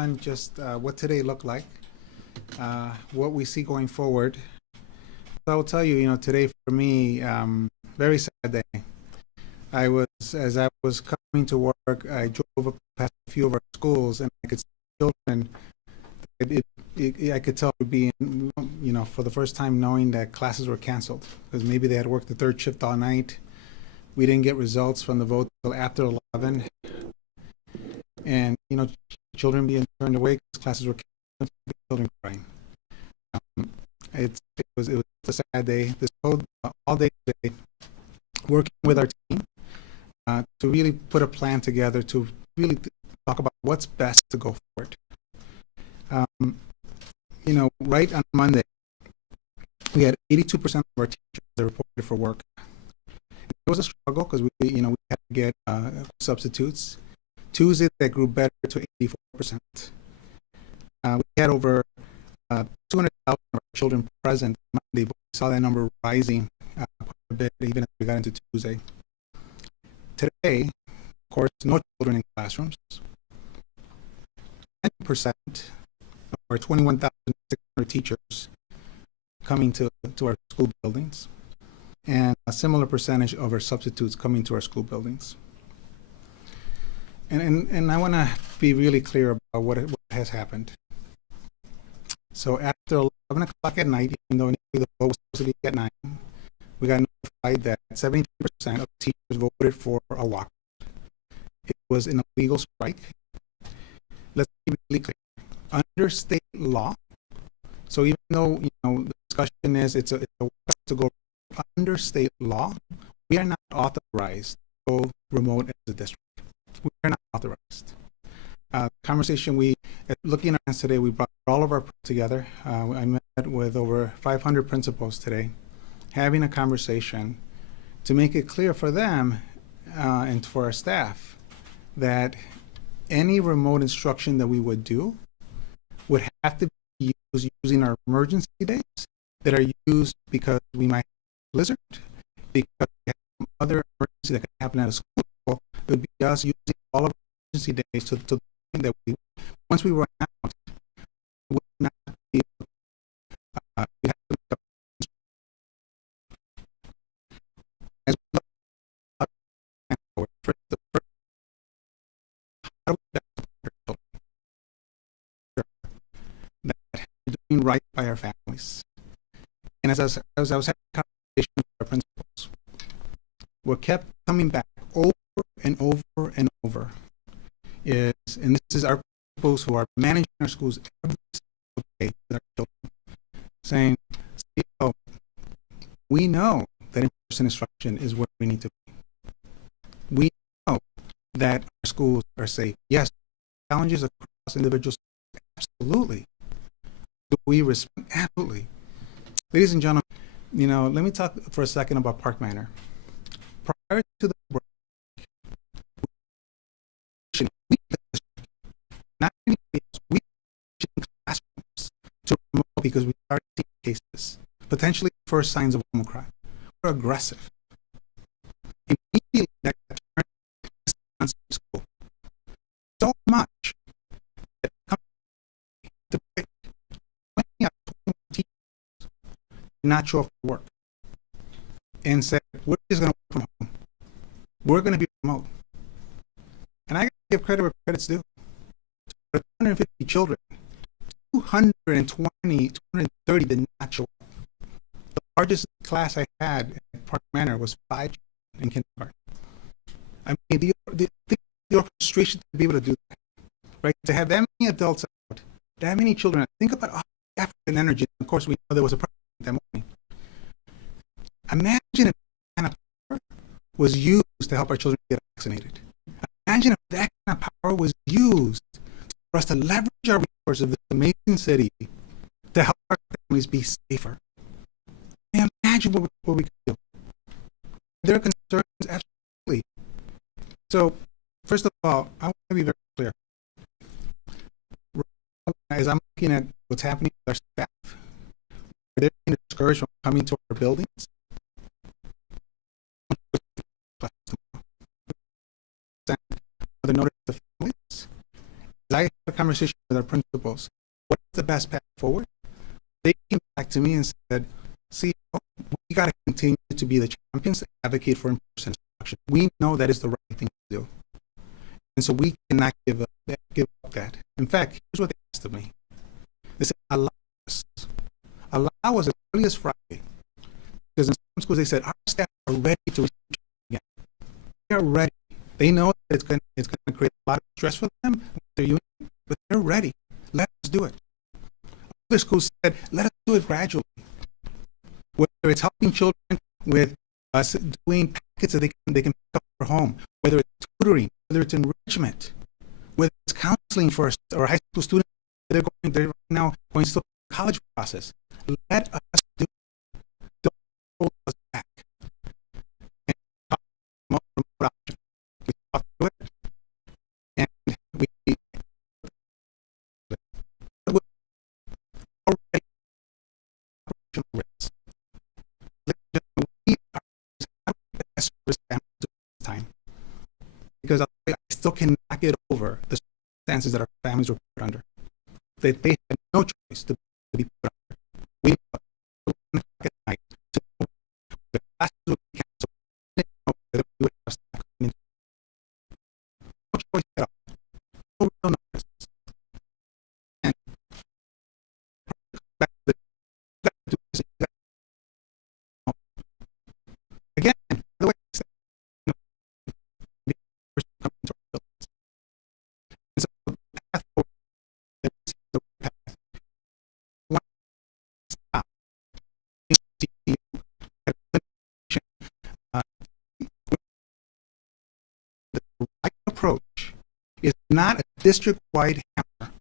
on just what today looked like, what we see going forward. So I will tell you, today for me, very sad day. As I was coming to work, I drove up past a few of our schools, and I could see children. I could tell being, for the first time knowing that classes were canceled because maybe they had worked the third shift all night. We didn't get results from the vote till after 11, and children being turned away because classes were canceled, children crying. It was a sad day. This all day today, working with our team to really put a plan together to really talk about what's best to go forward. Right on Monday, we had 82% of our teachers that reported for work. It was a struggle because we had to get substitutes. Tuesday, that grew better to 84%. We had over 200,000 of our children present Monday, but we saw that number rising quite a bit even as we got into Tuesday. Today, of course, no children in classrooms. 90% of our 21,600 teachers coming to our school buildings, and a similar percentage of our substitutes coming to our school buildings. And I want to be really clear about what has happened. So after 11 o'clock at night, even though the vote was supposed to be at 9, we got notified that 73% of teachers voted for a walkout. It was an illegal strike. Let's be really clear. Under state law, so even though the discussion is it's a walkout to go under state law, we are not authorized to go remote as a district. We are not authorized. Conversation looking at us today, we brought all of our together. I met with over 500 principals today, having a conversation to make it clear for them and for our staff that any remote instruction that we would do would have to be used using our emergency days that are used because we might have a blizzard, because we have some other emergency that could happen at a school. It would be us using all of our emergency days to the point that once we run out, we would not be able to, we have to make up as we look how do we that doing right by our families. And as I was having a conversation with our principals, what kept coming back over and over and over and this is our principals who are managing our schools every single day with our children, saying, CEO, we know that in-person instruction is where we need to be. We know that our schools are safe. Yes, challenges across individuals, absolutely. Do we respond? Absolutely. Ladies and gentlemen, let me talk for a second about Park Manor. Prior to the break, we classrooms to remote because we started seeing cases, potentially first signs of Omicron. We're aggressive. Immediately that turned on school so much that the break, 20 out of 21 teachers did not show up for work and said, we're just going to work from home. We're going to be remote. And I got to give credit where credit's due. 250 children, 230 did not show up. The largest class I had at Park Manor was 5 in kindergarten. I mean, the orchestration to be able to do that, right? To have that many adults out, that many children. Think about all the effort and energy. Of course, we know there was a problem that morning. Imagine if that kind of power was used to help our children get vaccinated. Imagine if that kind of power was used for us to leverage our resources of this amazing city to help our families be safer. Imagine what we could do. There are concerns, absolutely. So, first of all, I want to be very clear. As I'm looking at what's happening with our staff, they're being discouraged from coming to our buildings. Another notice to families, I had a conversation with our principals, what's the best path forward? They came back to me and said, see, we got to continue to be the champions that advocate for in-person instruction. We know that is the right thing to do. And so we cannot give up that. In fact, here's what they asked of me. They said, allow us as early as Friday. Because in some schools they said, our staff are ready to resume again. They are ready. They know that it's going to create a lot of stress for them with their union, but they're ready. Let us do it. Other schools said, let us do it gradually. Whether it's helping children with doing packets that they can pick up for home, whether it's tutoring, whether it's enrichment, whether it's counseling for or high school students, they're right now going through the college process. Let us do it. Don't hold us back. And we talk to it, and we already operational risks. We are best service families this time, because I still cannot get over the circumstances that our families were put under. That they had no choice to be put under. We at night to the classes would be canceled. We didn't know whether we would have staff coming in. No choice at all. No real notice. And back to the again, the way I said, and so the path forward, the path. One stop. The right approach is not a district-wide hammer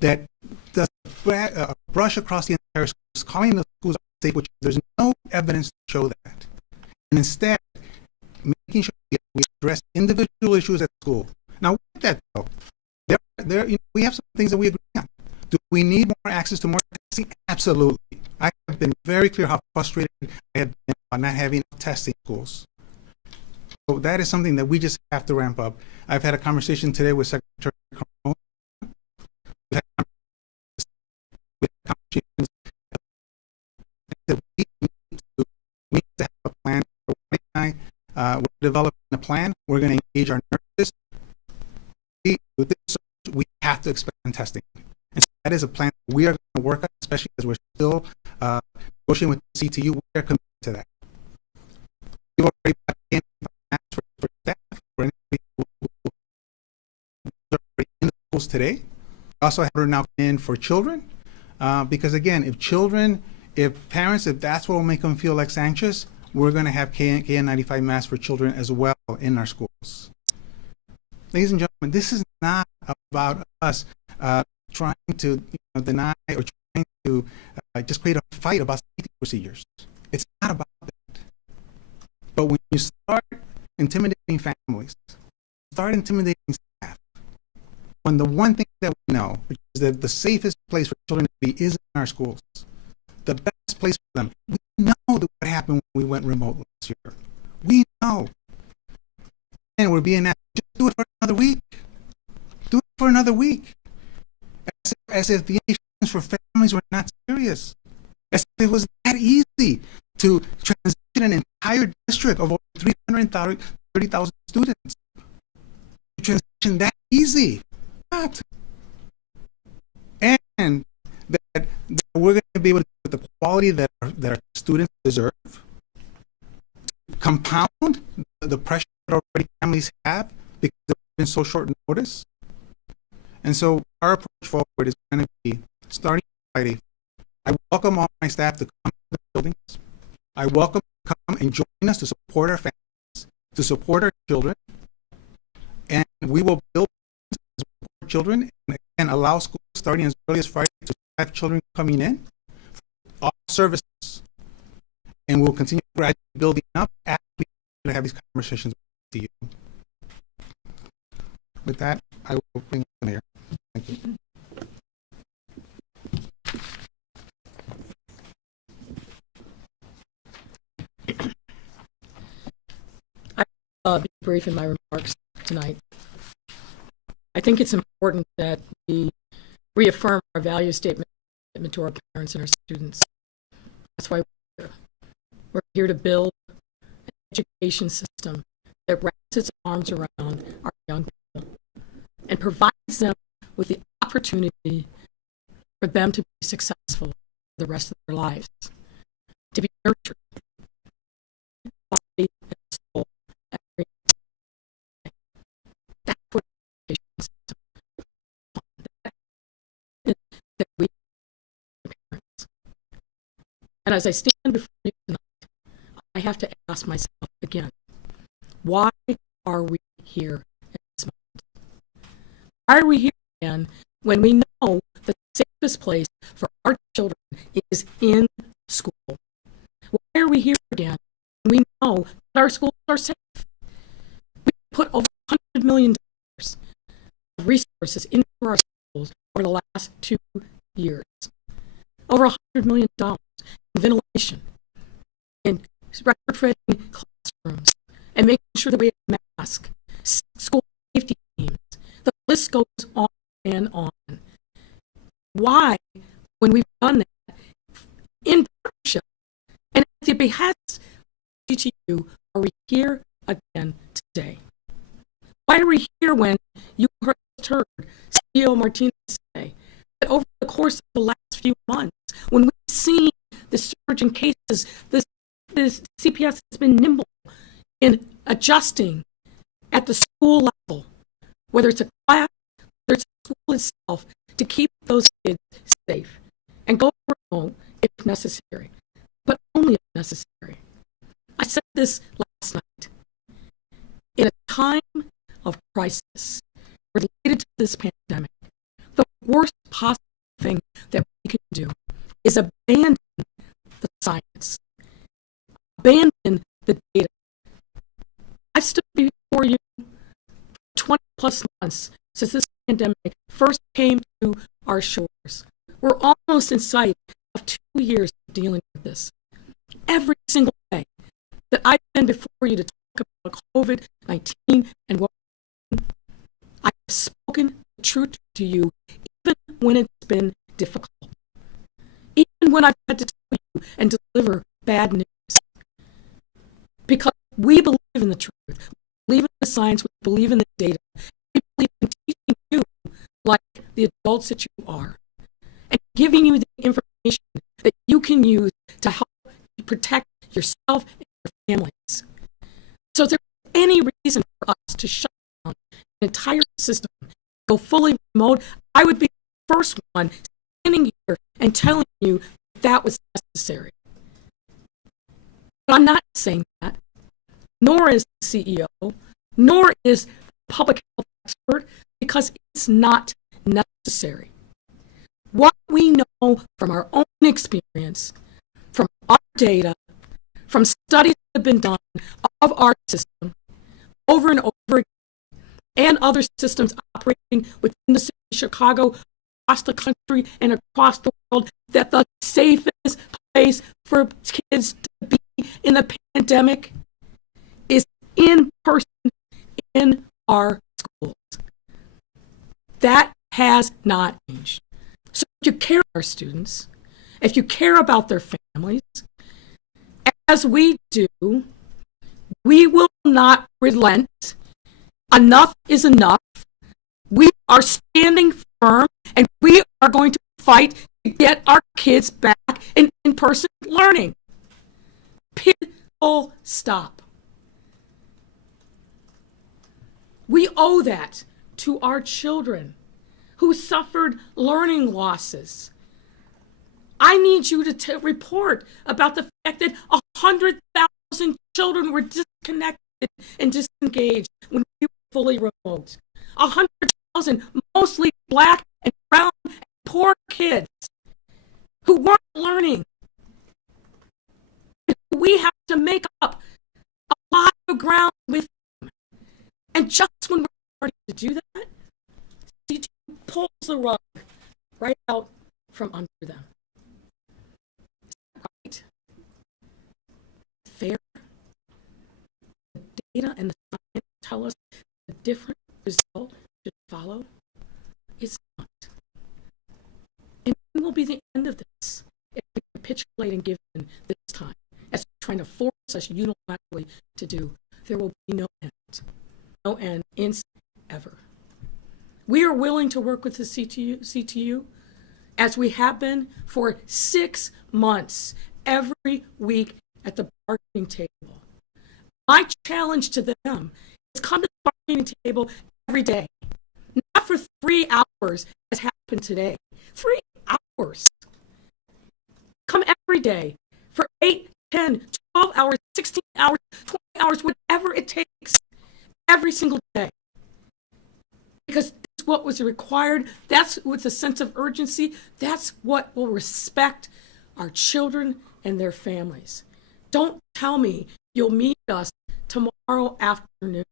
that does a brush across the entire schools, calling the schools safe, which there's no evidence to show that. And instead, making sure we address individual issues at school. Now, with that though, we have some things that we agree on. Do we need more access to more testing? Absolutely. I have been very clear how frustrated I have been about not having testing schools. So that is something that we just have to ramp up. I've had a conversation today with Secretary Carmona. We've had conversations that we need to have a plan. We're developing a plan. We're going to engage our nurses. With this, we have to expand testing. And so that is a plan we are going to work on, especially as we're still negotiating with the CTU. We are committed to that. We've already put in for staff, for anybody who are in the schools today. We also have her now in for children, because again, if parents, if that's what will make them feel less anxious, we're going to have KN95 masks for children as well in our schools. Ladies and gentlemen, this is not about us trying to deny or trying to just create a fight about safety procedures. It's not about that. But when you start intimidating families, start intimidating staff, when the one thing that we know, which is that the safest place for children to be is in our schools, the best place for them. We know what happened when we went remote last year. We know. And we're being asked, just do it for another week. Do it for another week. As if the implications for families were not serious. As if it was that easy to transition an entire district of over 330,000 students. To transition that easy. Not. And that we're going to be able to get the quality that our students deserve, compound the pressure that already families have because they've been so short notice. And so our approach forward is going to be starting Friday. I welcome all my staff to come to the buildings. I welcome them to come and join us to support our families, to support our children, and we will build children and allow schools starting as early as Friday to have children coming in for all services, and we'll continue gradually building up after we have these conversations with you. With that, I will bring the mayor. Thank you. I'll be brief in my remarks tonight. I think it's important that we reaffirm our value statement to our parents and our students. That's why we're here. We're here to build an education system that wraps its arms around our young people and provides them with the opportunity for them to be successful the rest of their lives, to be nurtured, body and soul every day. That's what education system that we parents. And as I stand before you tonight, I have to ask myself again, why are we here at this moment? Why are we here again when we know the safest place for our children is in school? Why are we here again when we know that our schools are safe? We put over $100 million of resources into our schools over the last 2 years. Over $100 million in ventilation, in retrofitting classrooms, and making sure that we have masks, school safety teams. The list goes on and on. Why, when we've done that in partnership and at the behest of GTU, are we here again today? Why are we here when you heard CEO Martinez say that over the course of the last few months, when we've seen the surge in cases, this CPS has been nimble in adjusting at the school level, whether it's a class, whether it's a school itself, to keep those kids safe and go remote if necessary, but only if necessary. I said this last night. In a time of crisis related to this pandemic, the worst possible thing that we can do is abandon the science, abandon the data. I've stood before you 20 plus months since this pandemic first came to our shores. We're almost in sight of 2 years of dealing with this. Every single day that I've been before you to talk about COVID-19 and what I have spoken the truth to you, even when it's been difficult, even when I've had to tell you and deliver bad news. Because we believe in the truth, we believe in the science, we believe in the data, we believe in teaching you like the adults that you are, and giving you the information that you can use to help protect yourself and your families. So if there's any reason for us to shut down an entire system, go fully remote, I would be the first one standing here and telling you that was necessary. But I'm not saying that, nor is the CEO, nor is the public health expert, because it's not necessary. What we know from our own experience, from our data, from studies that have been done of our system over and over again, and other systems operating within the city of Chicago, across the country, and across the world, that the safest place for kids to be in the pandemic is in person in our schools. That has not changed. So if you care about our students, if you care about their families, as we do, we will not relent. Enough is enough. We are standing firm, and we are going to fight to get our kids back in in-person learning. Period. Full stop. We owe that to our children who suffered learning losses. I need you to report about the fact that 100,000 children were disconnected and disengaged when we were fully remote. 100,000 mostly Black and brown and poor kids who weren't learning. We have to make up a lot of ground with them. And just when we're starting to do that, CT pulls the rug right out from under them. Right? Fair? The data and the science tell us a different result should follow? It's not. And when will be the end of this if we capitulate and give in this time, as trying to force us unilaterally to do? There will be no end in ever. We are willing to work with the CTU as we have been for 6 months, every week at the bargaining table. My challenge to them is come to the bargaining table every day, not for 3 hours as happened today. 3 hours. Come every day for 8, 10, 12 hours, 16 hours, 20 hours, whatever it takes, every single day. Because that's what was required. That's with a sense of urgency. That's what will respect our children and their families. Don't tell me you'll meet us tomorrow afternoon.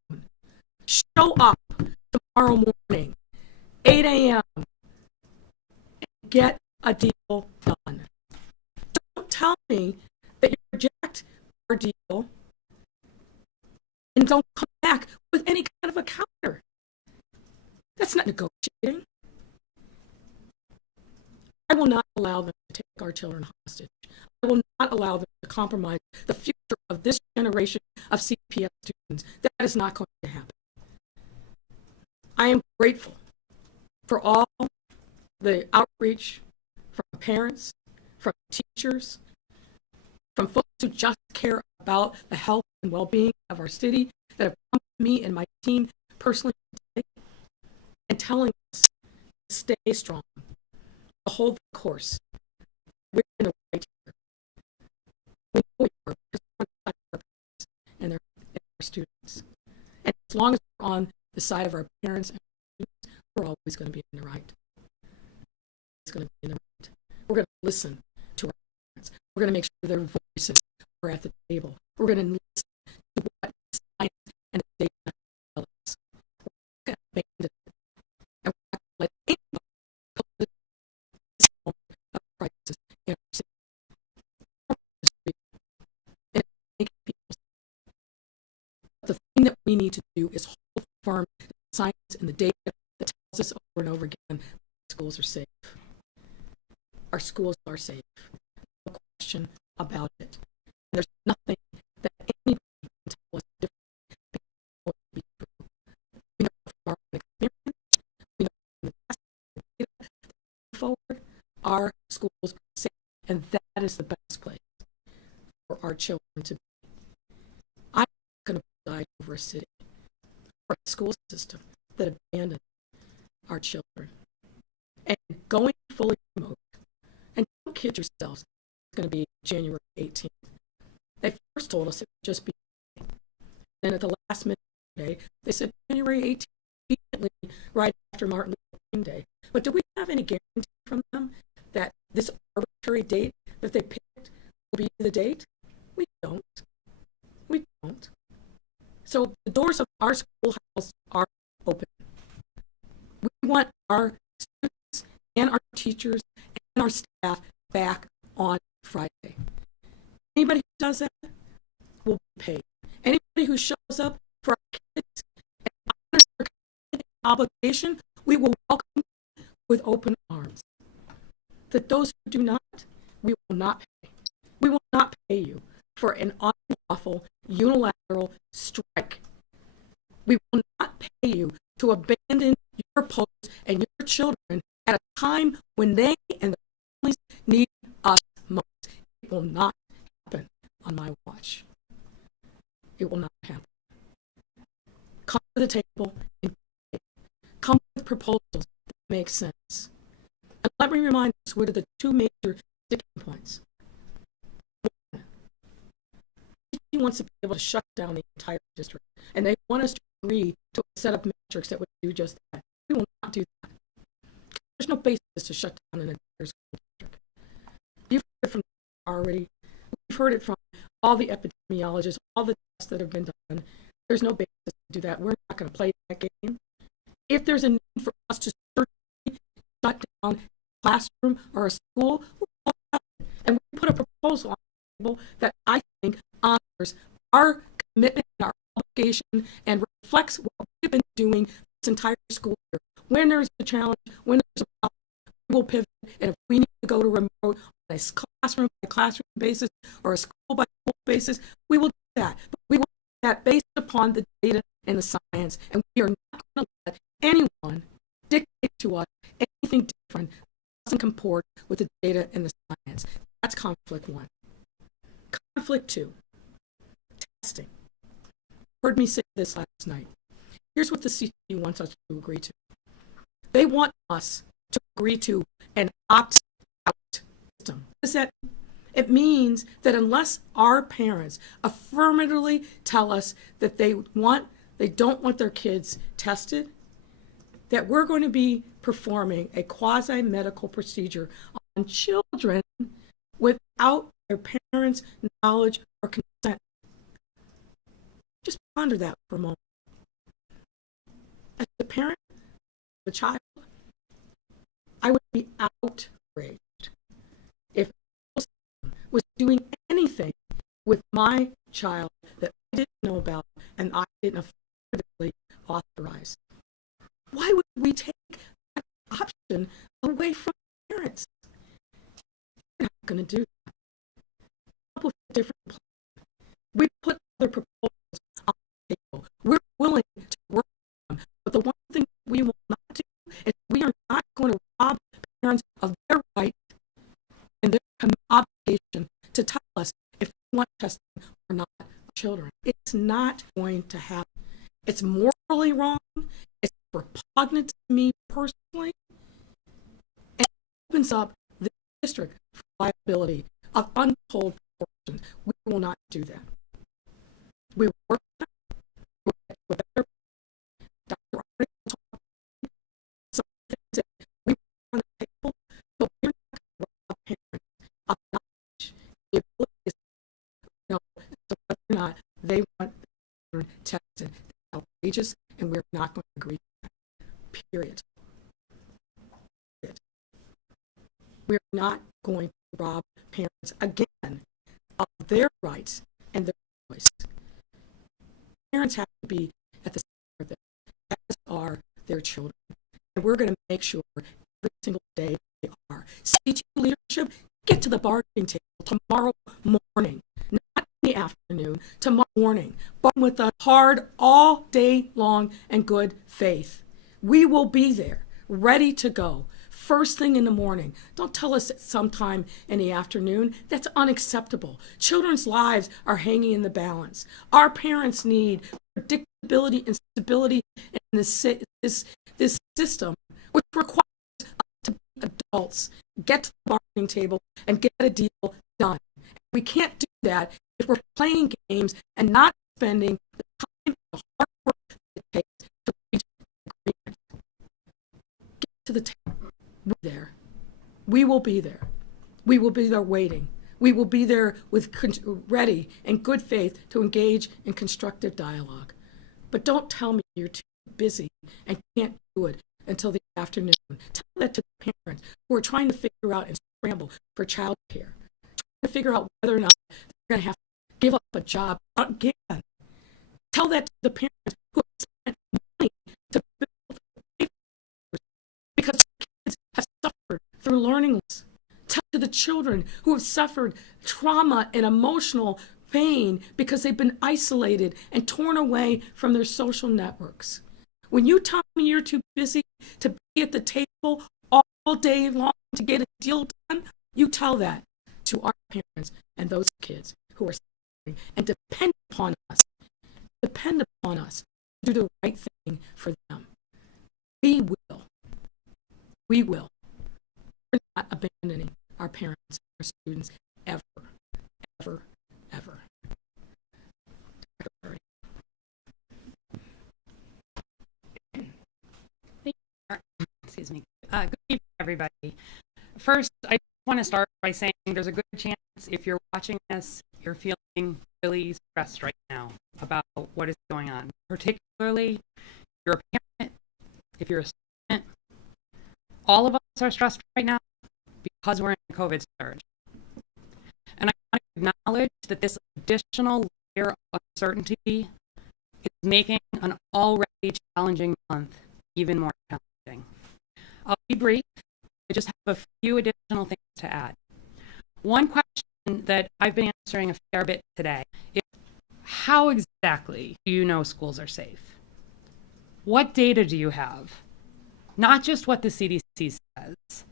Show up tomorrow morning, 8 a.m., and get a deal done. Don't tell me that you reject our deal and don't come back with any kind of a counter. That's not negotiating. I will not allow them to take our children hostage. I will not allow them to compromise the future of this generation of CPS students. That is not going to happen. I am grateful for all the outreach from parents, from teachers, from folks who just care about the health and well-being of our city that have come to me and my team personally today and telling us to stay strong, to hold the course. We're in the right here. We know we are because we're on the side of our parents and their students. And as long as we're on the side of our parents and students, we're always going to be in the right. It's going to be in the right. We're going to listen to our parents. We're going to make sure their voices are at the table. We're going to listen to what science and the data tell us. We're going to abandon it. And we're not going to let anybody put this moment of crisis in our city. And make people see. But the thing that we need to do is hold firm to the science and the data that tells us over and over again schools are safe. Our schools are safe. No question about it. And there's nothing that anybody can tell us differently because it will be true. We know from our own experience, we know from the past data that forward, our schools are safe, and that is the best place for our children to be. I'm not going to preside over a city or a school system that abandons our children. And going fully remote, and don't kid yourselves, it's going to be January 18th. They first told us it would just be, and at the last minute today, they said January 18th, immediately right after Martin Luther King Day. But do we have any guarantee from them that this arbitrary date that they picked will be the date? We don't. We don't. So the doors of our schoolhouse are open. We want our students and our teachers and our staff back on Friday. Anybody who does that will be paid. Anybody who shows up for our kids and honors their obligation, we will welcome with open arms. That those who do not, we will not pay. We will not pay you for an unlawful unilateral strike. We will not pay you to abandon your posts and your children at a time when they and their families need us most. It will not happen on my watch. It will not happen. Come to the table and come with proposals that make sense. And let me remind us what are the two major sticking points. One, he wants to be able to shut down the entire district, and they want us to agree to a set of metrics that would do just that. We will not do that. There's no basis to shut down an entire school district. You've heard it from already. We've heard it from all the epidemiologists, all the tests that have been done. There's no basis to do that. We're not going to play that game. If there's a need for us to shut down a classroom or a school, we'll do it. And we put a proposal on the table that I think honors our commitment and our obligation and reflects what we've been doing this entire school year When there's a challenge, when there's a problem, we will pivot. And if we need to go to remote on a classroom by classroom basis or a school by school basis, we will do that. But we will do that based upon the data and the science. And we are not going to let anyone dictate to us anything different that doesn't comport with the data and the science. That's conflict one. Conflict two, testing. Heard me say this last night. Here's what the CTE wants us to agree to. They want us to agree to an opt-out system. What does that mean? It means that unless our parents affirmatively tell us that they don't want their kids tested, that we're going to be performing a quasi-medical procedure on children without their parents' knowledge or consent. Just ponder that for a moment. As a parent of a child, I would be outraged if was doing anything with my child that I didn't know about and I didn't affirmatively authorize. Why would we take that option away from parents? We're not going to do that. Up with a different plan. We put other proposals on the table. We're willing to work on them. But the one thing we will not do is we are not going to rob parents of their right and their obligation to tell us if we want testing or not our children. It's not going to happen. It's morally wrong. It's repugnant to me personally. And it opens up the district for liability of untold proportions. We will not do that. We will work on it. We'll get to a better Dr. Arnett talked about some things that we put on the table, but we're not going to rob parents of knowledge, the ability to know whether or not they want their children tested. It's outrageous, and we're not going to agree to that. Period. We're not going to rob parents again of their rights and their voice. Parents have to be at the center of this, as are their children. And we're going to make sure every single day they are. CTE leadership, get to the bargaining table tomorrow morning, not in the afternoon, tomorrow morning. Bargain with us hard all day long in good faith. We will be there, ready to go. First thing in the morning. Don't tell us sometime in the afternoon. That's unacceptable. Children's lives are hanging in the balance. Our parents need predictability and stability in this system, which requires us to be adults, get to the bargaining table, and get a deal done. We can't do that if we're playing games and not spending the time and the hard work that it takes to reach an agreement. Get to the table. We're there. We will be there. We will be there waiting. We will be there ready and good faith to engage in constructive dialogue. But don't tell me you're too busy and can't do it until the afternoon. Tell that to the parents who are trying to figure out and scramble for child care, trying to figure out whether or not they're going to have to give up a job again. Tell that to the parents who have spent money to build papers because kids have suffered through learning loss. Tell to the children who have suffered trauma and emotional pain because they've been isolated and torn away from their social networks. When you tell me you're too busy to be at the table all day long to get a deal done, you tell that to our parents and those kids who are suffering and depend upon us to do the right thing for them. We will. We're not abandoning our parents and our students ever. Excuse me. Good evening, everybody. First, I want to start by saying there's a good chance if you're watching this, you're feeling really stressed right now about what is going on. Particularly, if you're a parent, if you're a student, all of us are stressed right now because we're in a COVID surge. And I want to acknowledge that this additional layer of uncertainty is making an already challenging month even more challenging. meeting. I'll be brief. I just have a few additional things to add. One question that I've been answering a fair bit today is, how exactly do you know schools are safe? What data do you have? Not just what the CDC says,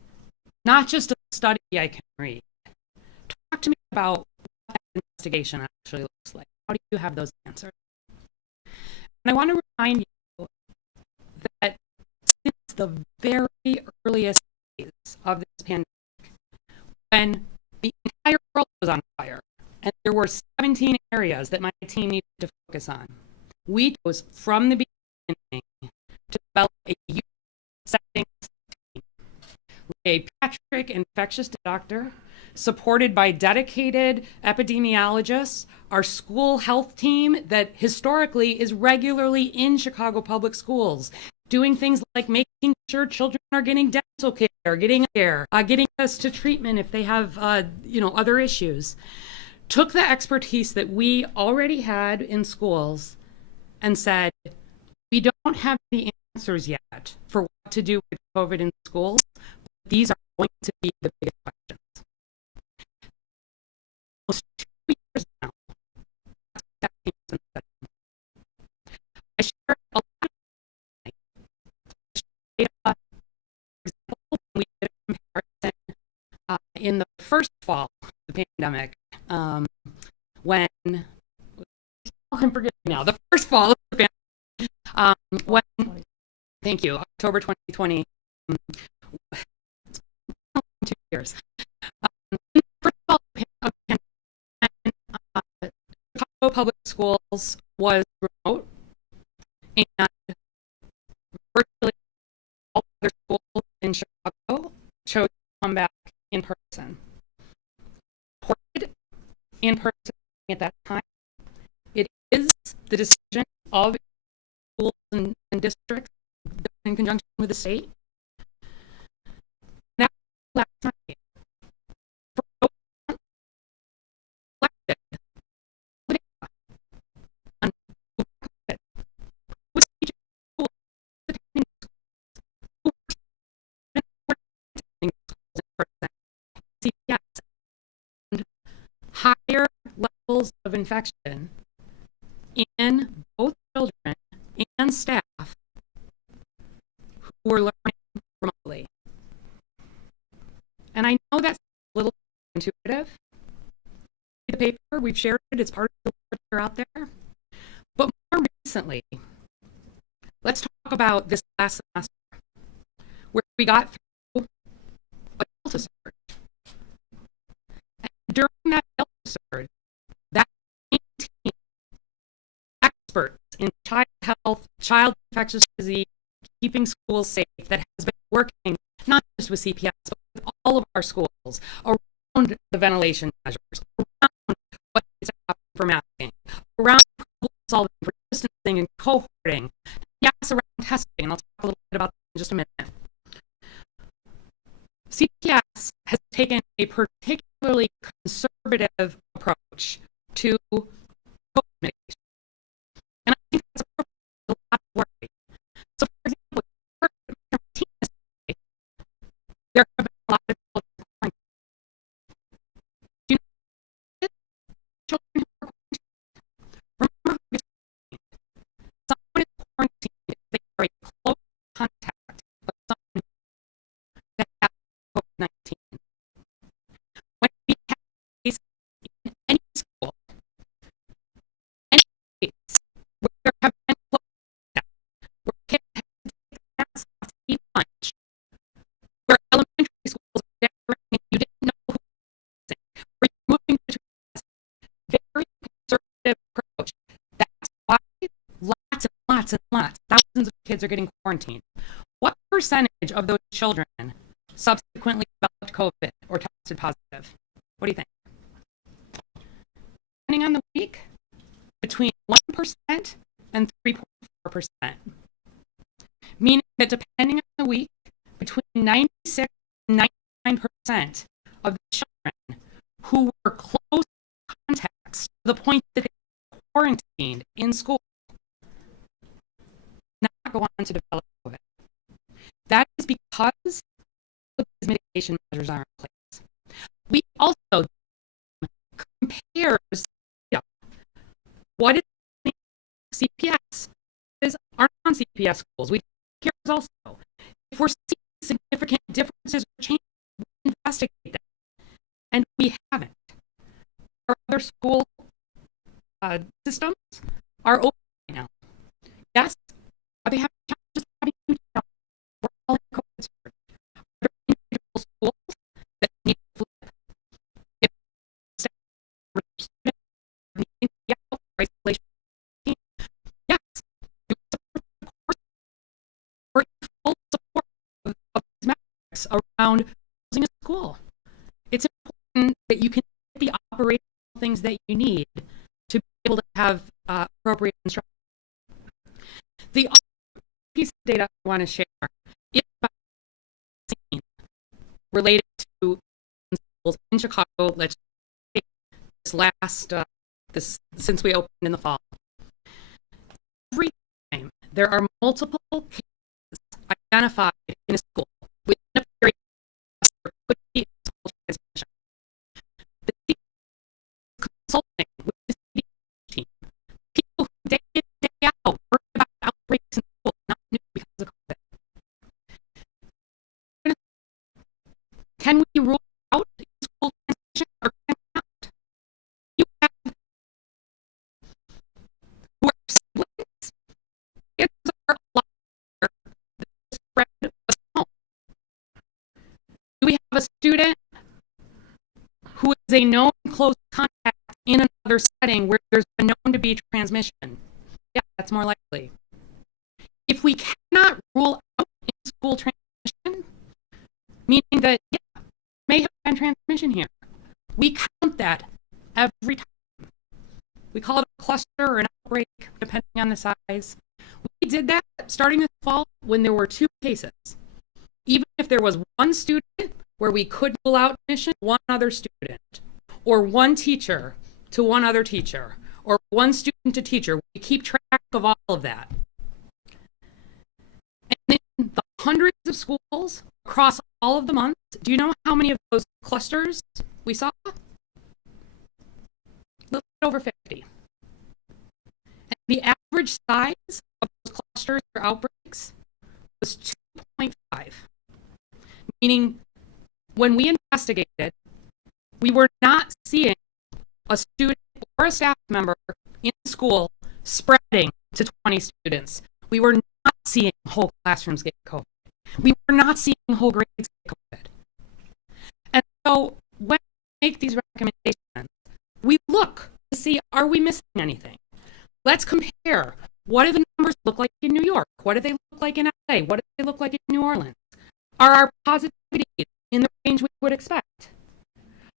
not just a study I can read. Talk to me about what that investigation actually looks like. How do you have those answers? And I want to remind you that since the very earliest days of this pandemic, when the entire world was on fire, and there were 17 areas that my team needed to focus on, we chose from the beginning to develop a youth settings team. A pediatric infectious doctor, supported by dedicated epidemiologists, our school health team that historically is regularly in Chicago public schools, doing things like making sure children are getting dental care, getting us to treatment if they have, other issues. Took the expertise that we already had in schools and said, we don't have the answers yet for what to do with COVID in schools, but these are going to be the biggest questions. Almost 2 years now, I shared a lot of data. For example, we did a comparison in the first fall of the pandemic, when I'm forgetting now, the first fall of the pandemic, when, thank you, October 2020, 2 years. First fall of the pandemic, Chicago Public Schools was remote, and virtually all other schools in Chicago chose to come back in person. Reported in person at that time. It is the decision of schools and districts in conjunction with the state. Now, last night, for those elected, on who was teaching schools, attending schools, who were attending schools in person, CPS, and higher levels of infection in both children and staff who were learning remotely. And I know that's a little intuitive. The paper, we've shared it, it's part of the literature out there. But more recently, let's talk about this last semester, where we got through a Delta surge. And during that Delta surge, that team, experts in child health, child infectious disease, keeping schools safe, that has been working not just with CPS, but with all of our schools around the ventilation measures, around what is happening for masking, around problem solving for distancing and cohorting, yes, around testing, and I'll talk a little bit about that in just a minute. CPS has taken a particularly conservative approach to COVID mitigation. And I think that's a lot of worry. So, for example, there have been a lot of people in quarantine. Do you know children who are quarantined? Remember who gets quarantined. Someone is quarantined if they are a close contact of someone that has COVID-19. When we have cases in any school, any case where there have been close contacts, where kids have to take the mask off to eat lunch, where elementary schools are gathering and you didn't know who was in, where you're moving between classes, very conservative approach. That's why thousands of kids are getting quarantined. What percentage of those children subsequently developed COVID or tested positive? What do you think? Depending on the week, between 1% and 3.4%. Meaning that depending on the week, between 96 and 99% of the children who were close contacts to the point that they were quarantined in school not go on to develop COVID. That is because these mitigation measures are in place. We also compares what is CPS is our non-CPS schools. We hear also if we're seeing significant differences or changes, we investigate them, and we haven't. Our other school systems are open right now. Yes, are they having challenges having new jobs? We're all in COVID surge. Are there individual schools that need to flip? If staff or students needing to get out for isolation, yes, you support the course or in full support of these metrics around closing a school. It's important that you can get the operational things that you need to be able to have appropriate instruction. The other piece of data I want to share is about vaccine related to schools in Chicago. Let's take this last, since we opened in the fall. Every time there are multiple cases identified in a school within a period of could be a school transmission. The team is consulting with the CDC team, people who day in, day out worry about outbreaks in school, not new because of COVID. Can we rule out school transmission or can we not? You have who are siblings, kids are a lot higher than the spread was home. Do we have a student who is a known close contact in another setting where there's been known to be transmission? Yeah, that's more likely. If we cannot rule out in-school transmission, meaning that, yeah, may have been transmission here, we count that every time. We call it a cluster or an outbreak, depending on the size. We did that starting this fall when there were 2 cases. Even if there was one student where we could rule out admission, one other student, or one teacher to one other teacher, or one student to teacher, we keep track of all of that. And in the hundreds of schools across all of the months, do you know how many of those clusters we saw? A little bit over 50. And the average size of those clusters or outbreaks was 2.5. Meaning, when we investigated, we were not seeing a student or a staff member in school spreading to 20 students. We were not seeing whole classrooms get COVID. We were not seeing whole grades get COVID. And so when we make these recommendations, we look to see, are we missing anything? Let's compare. What do the numbers look like in New York? What do they look like in LA? What do they look like in New Orleans? Are our positivity in the range we would expect?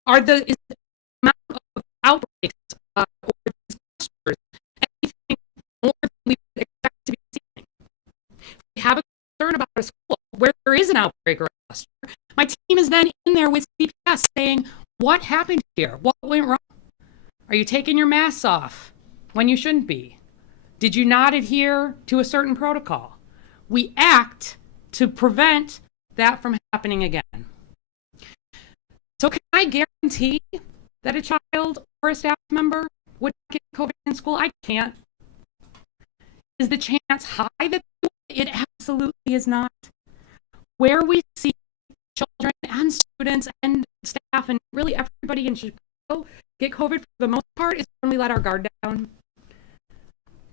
Is the amount of outbreaks or these clusters anything more than we would expect to be seeing? If we have a concern about a school where there is an outbreak or a cluster, my team is then in there with CPS saying, what happened here? What went wrong? Are you taking your masks off when you shouldn't be? Did you not adhere to a certain protocol? We act to prevent that from happening again. So can I guarantee that a child or a staff member would get COVID in school? I can't. Is the chance high that it absolutely is not? Where we see children and students and staff and really everybody in Chicago get COVID for the most part is when we let our guard down.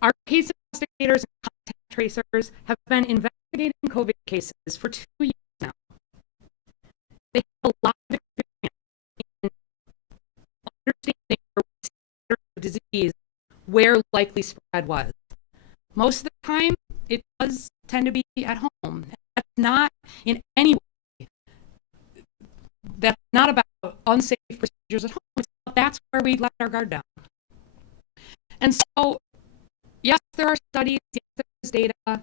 Our case investigators and contact tracers have been investigating COVID cases for 2 years now. They have a lot of experience in understanding the disease, where likely spread was. Most of the time, it does tend to be at home. That's not in any way, that's not about unsafe procedures at home. It's about that's where we let our guard down. And so, yes, there are studies, yes, there's data,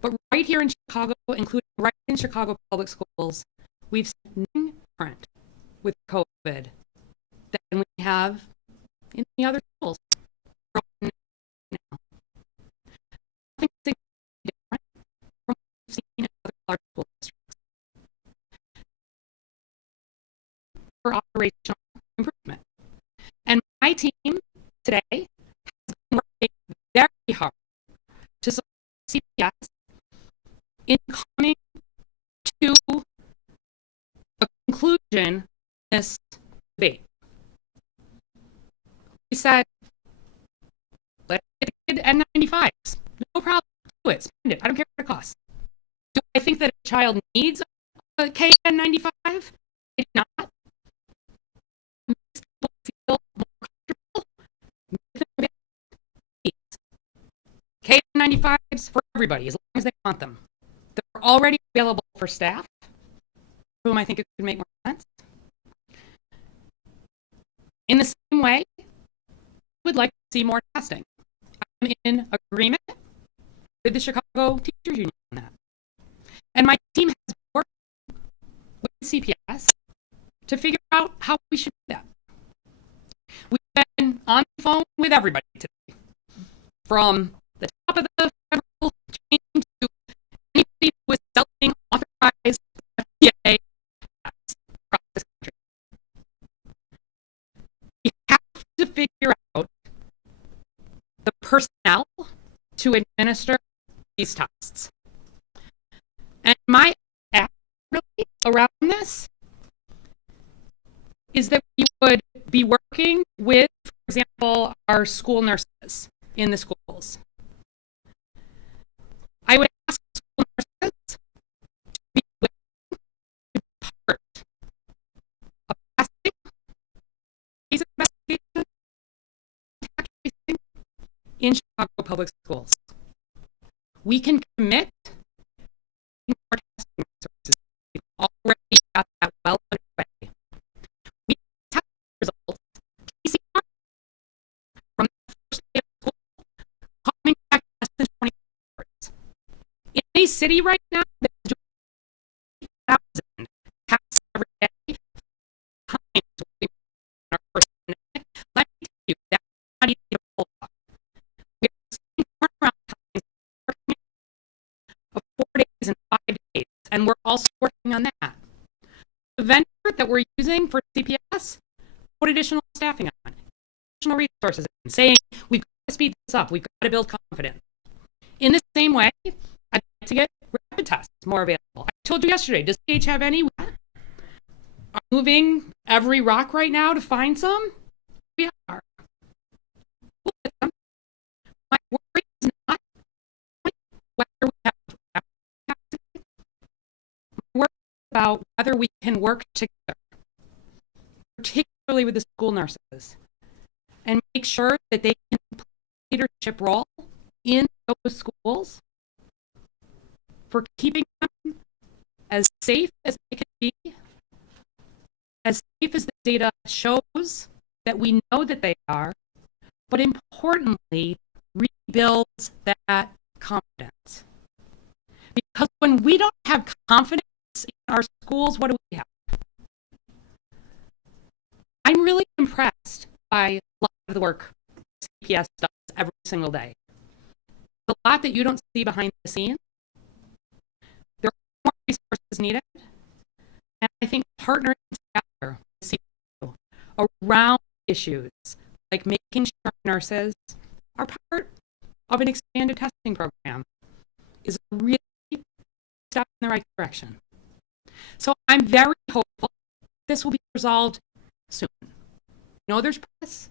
but right here in Chicago, including right in Chicago public schools, we've seen nothing different with COVID than we have in the other schools. Nothing different from what we've seen large school districts for operational improvement. And my team today has been working very hard to support CPS in coming to a conclusion in this debate. We said, let's get the kid N95s. No problem. Do it. Spend it. I don't care what it costs. Do I think that a child needs a KN95? I do not. Makes people feel more comfortable. KN95s for everybody as long as they want them. They're already available for staff, for whom I think it could make more sense. In the same way, I would like to see more testing. I'm in agreement with the Chicago Teachers Union on that. And my team has worked with CPS to figure out how we should do that. We've been on the phone with everybody today, from the top of the federal chain to anybody who is selling authorized FDA tests across this country. We have to figure out the personnel to administer these tests. And my ask really around this is that we would be working with, for example, our school nurses in the schools. I would ask school nurses to be willing to be part of testing, case investigation, contact tracing in Chicago public schools. We can commit more testing resources. We've already got that well underway. We test results, PCR, from the first day of school, coming back less than 24 hours. In a city right now that is doing 8,000 tests every day, times what we in our first pandemic, let me tell you, that's not easy to pull off. We are seeing turnaround times of 4 days and 5 days, and we're also working on that. The vendor that we're using for CPS, put additional staffing on, additional resources in, saying we've got to speed this up, we've got to build confidence. In the same way, I'd like to get rapid tests more available. I told you yesterday, does PH have any? Are moving every rock right now to find some? We are. We'll get them. My worry is not whether we have rapid testing. My worry is about whether we can work together, particularly with the school nurses, and make sure that they can play a leadership role in those schools for keeping them as safe as they can be, as safe as the data shows that we know that they are, but importantly, rebuilds that confidence. Because when we don't have confidence in our schools, what do we have? I'm really impressed by a lot of the work CPS does every single day. A lot that you don't see behind the scenes. There are more resources needed. And I think partnering together with CPS around issues like making sure nurses are part of an expanded testing program is a really step in the right direction. So I'm very hopeful this will be resolved soon. You know, there's press.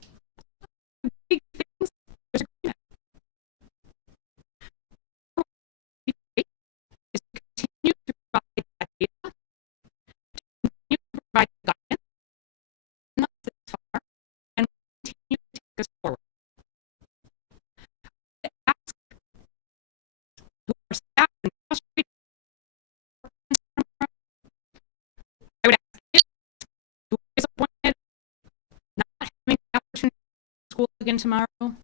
Big things, there's agreement. Is to continue to provide that data, to continue to provide guidance, not this far, and continue to take us forward. To ask to our staff and frustrated, I would ask kids who are disappointed not having the opportunity to school again tomorrow.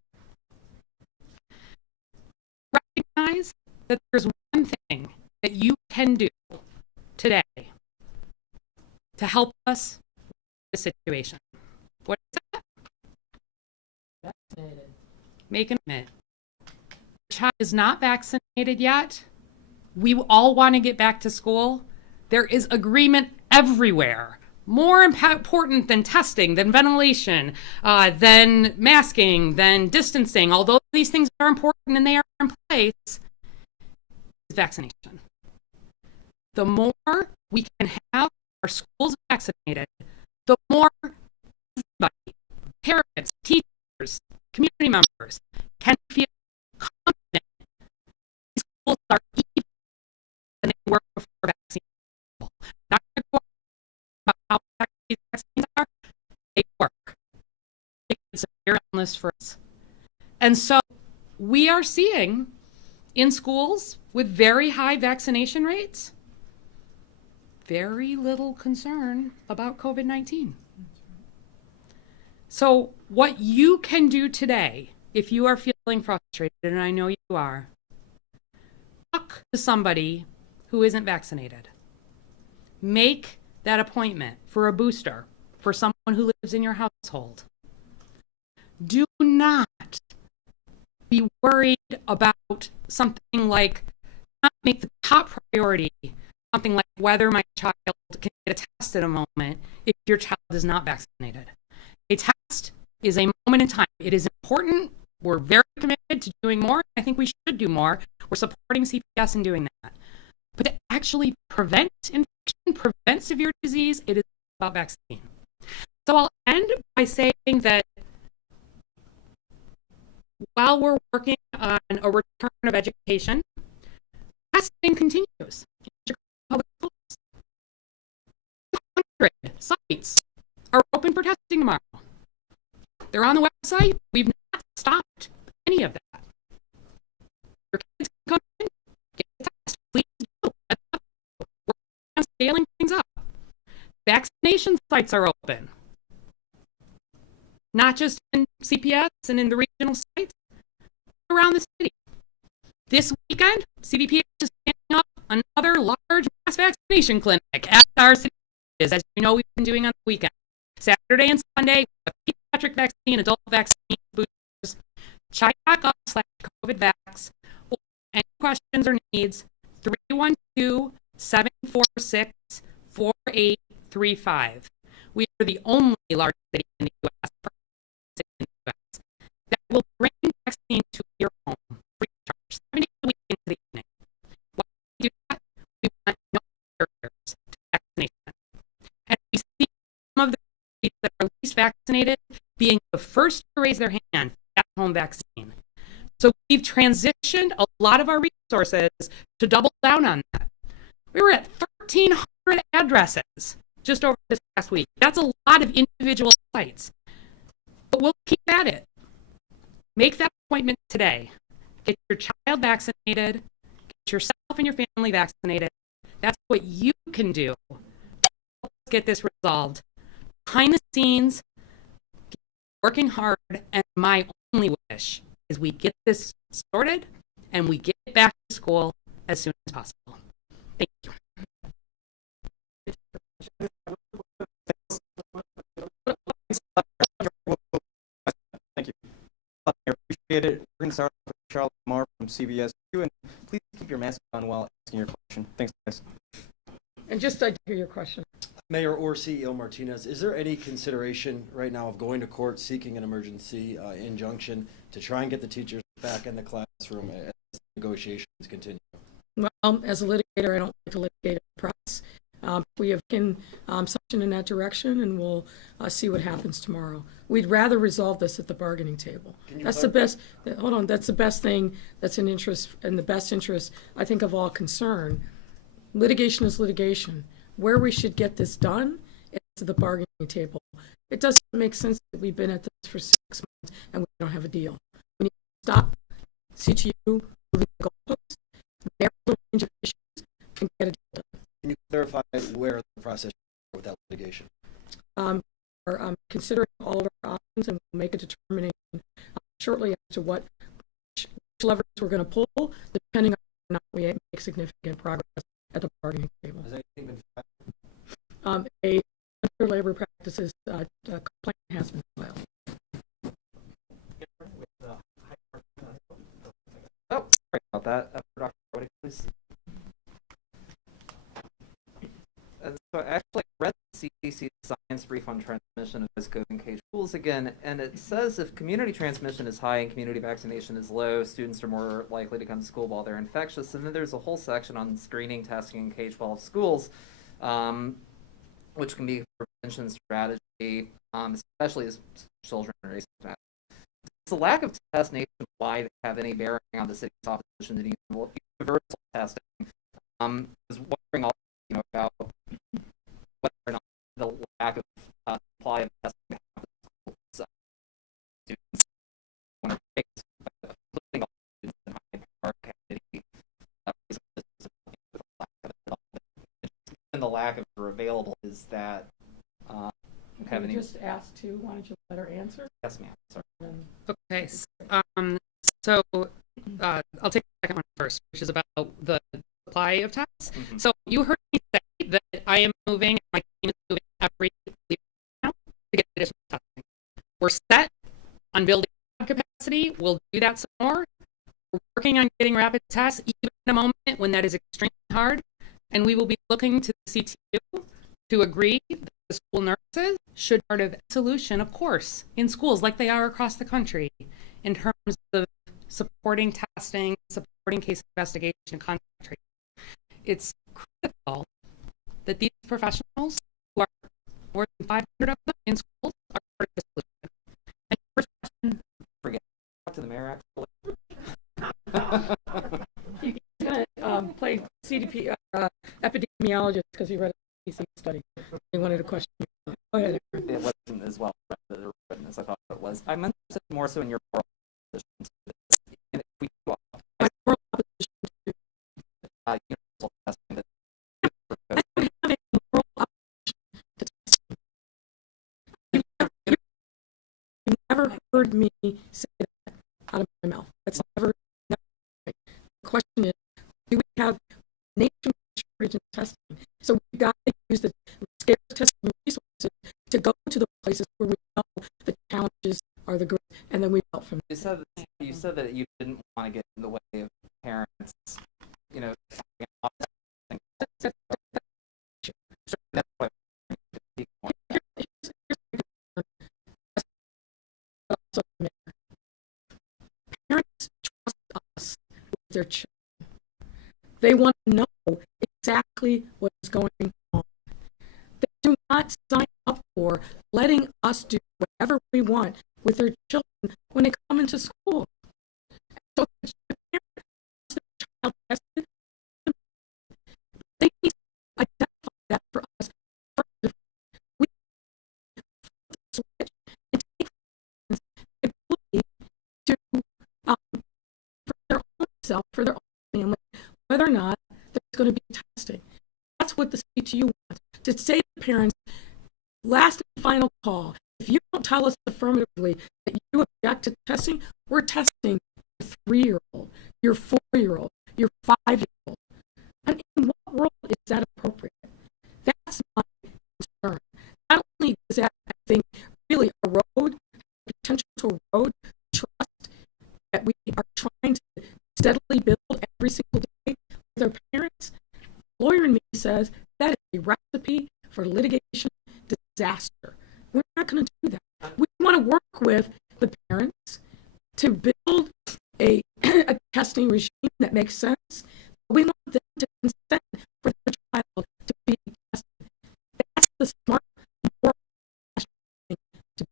Recognize that there's one thing that you can do today to help us with the situation. What is that? Vaccinated. Make an admit. The child is not vaccinated yet. We all want to get back to school. There is agreement everywhere. More important than testing, than ventilation, than masking, than distancing, although these things are important and they are in place, is vaccination. The more we can have our schools vaccinated, the more everybody, parents, teachers, community members can feel confident these schools are even than they were before vaccine. Not going to go about how effective vaccines are, they work. It's a severe illness for us. And so we are seeing in schools with very high vaccination rates, very little concern about COVID-19. So what you can do today, if you are feeling frustrated, and I know you are, talk to somebody who isn't vaccinated. Make that appointment for a booster for someone who lives in your household. Do not be worried about something like, not make the top priority something like whether my child can get a test in a moment if your child is not vaccinated. A test is a moment in time. It is important. We're very committed to doing more. I think we should do more. We're supporting CPS in doing that. But to actually prevent infection, prevent severe disease, it is about vaccine. So I'll end by saying that while we're working on a return of education, testing continues. Public schools. 100 sites are open for testing tomorrow. They're on the website. We've not stopped any of that. Your kids can come in, get a test. Please do. We're on scaling things up. Vaccination sites are open. Not just in CPS and in the regional sites, but around the city. This weekend, CBPH is standing up another large mass vaccination clinic at our city. As you know, we've been doing on the weekend. Saturday and Sunday, pediatric vaccine, adult vaccine boosters. Check up/COVIDVax. Or any questions or needs, 312-746-4835. We are the only large city in the U.S. that will bring vaccine to your home free of charge, 7 days a week into the evening. Why do we do that? We want no barriers to vaccination. And we see some of the states that are least vaccinated being the first to raise their hand for at-home vaccine. So we've transitioned a lot of our resources to double down on that. We were at 1,300 addresses just over this past week. That's a lot of individual sites. But we'll keep at it. Make that appointment today. Get your child vaccinated. Get yourself and your family vaccinated. That's what you can do to help us get this resolved. Behind the scenes, working hard, and my only wish is we get this sorted and we get back to school as soon as possible. Thank you. Thank you. I appreciate it. We're going to start with Charles Marr from CBS CEO, and please keep your mask on while asking your question. Thanks, guys. And just to hear your question. Mayor or CEO Martinez, is there any consideration right now of going to court seeking an emergency injunction to try and get the teachers back in the classroom as negotiations continue? Well, as a litigator, I don't like to litigate the process. We have taken something in that direction, and we'll see what happens tomorrow. We'd rather resolve this at the bargaining table. That's the best. Hold on. That's the best thing. That's in the best interest, I think, of all concerned. Litigation is litigation. Where we should get this done is to the bargaining table. It doesn't make sense that we've been at this for 6 months and we don't have a deal. We need to stop CTU moving the goalposts, narrow the range of issues, and get a deal done. Can you clarify where the process is with that litigation? We're considering all of our options, and we'll make a determination shortly as to which levers we're going to pull, depending on whether or not we make significant progress at the bargaining table. Has anything been filed? A Unfair Labor Practices complaint has been filed. Oh, sorry about that. Dr. Roddick, please. CDC science brief on transmission of visco in K schools again, and it says if community transmission is high and community vaccination is low, students are more likely to come to school while they're infectious. And then there's a whole section on screening, testing in K-12 schools, which can be a prevention strategy, especially as children are asymptomatic. Does the lack of tests nationwide have any bearing on the city's opposition to universal testing? I was wondering also, about whether or not the lack of supply of testing students want to take, including all students in high academy, and the lack of her available is that have any. Just asked to. Why don't you let her answer? Yes, ma'am. Sorry. Okay, so I'll take the second one first, which is about the supply of tests. Mm-hmm. So you heard me say that I am moving, my team is moving every week now to get additional testing. We're set on building capacity. We'll do that some more. We're working on getting rapid tests, even in a moment when that is extremely hard. And we will be looking to the CTU to agree that the school nurses should be part of a solution, of course, in schools like they are across the country in terms of supporting testing, supporting case investigation, and contact tracing. It's critical that these professionals, who are more than 500 of them in schools, are part of the solution. And first question, Forget. Talk to the mayor, actually. He's going to play CDP epidemiologist because he read a CDC study. He wanted a question. Go ahead. Aaron. It wasn't as well written as I thought it was. I'm interested more so in your moral position to this. And if we do My moral opposition to universal testing that I don't have a moral opposition to testing. You've never heard me say that out of my mouth. That's never right. The question is, do we have nationwide shortage in testing? So we've got to use the scarce testing resources to go to the places where we know the challenges are the greatest, and then we help from you said that you didn't want to get in the way of parents, that's why Parents trust us with their children. They want to know exactly what is going on. They do not sign up for letting us do whatever we want with their children when they come into school. So if the parent wants their child tested, they need to identify that for us. We switch and take the ability to for their own self, for their own family, whether or not there's going to be testing. That's what the CTU wants. To say to parents, last and final call, if you don't tell us affirmatively that you object to testing, we're testing your 3-year-old, your 4-year-old, your 5-year-old. I mean, in what world is that appropriate? That's my concern. Not only does that, I think, really erode, potential to erode trust that we are trying to steadily build every single day with our parents, the lawyer in me says that is a recipe for litigation disaster. We're not going to do that. We want to work with the parents to build a testing regime that makes sense. We want them to consent for their child to be tested. That's the smart, moral thing to do.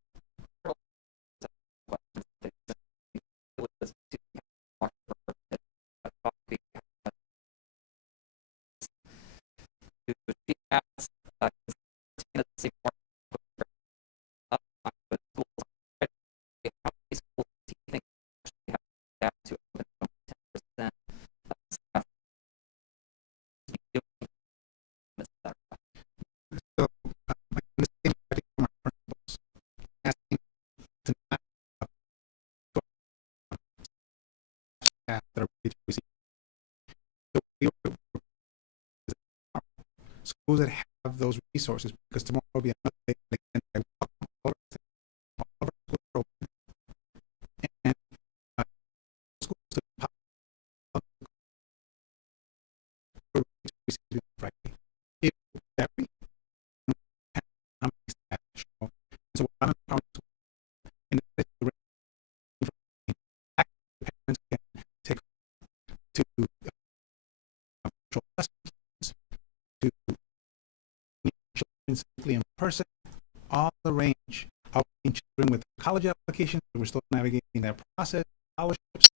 So, in the same way, I think from our principles, asking to not staff that are ready to receive. So schools that have those resources, because tomorrow will be another day again. I welcome all of our schools are open, and schools to receive Friday. If that we how many staff show. So what I'm empowering schools, and this is the parents can take to virtual lessons, to meet children safely in person, all the range, helping children with college applications. We're still navigating that process, scholarships,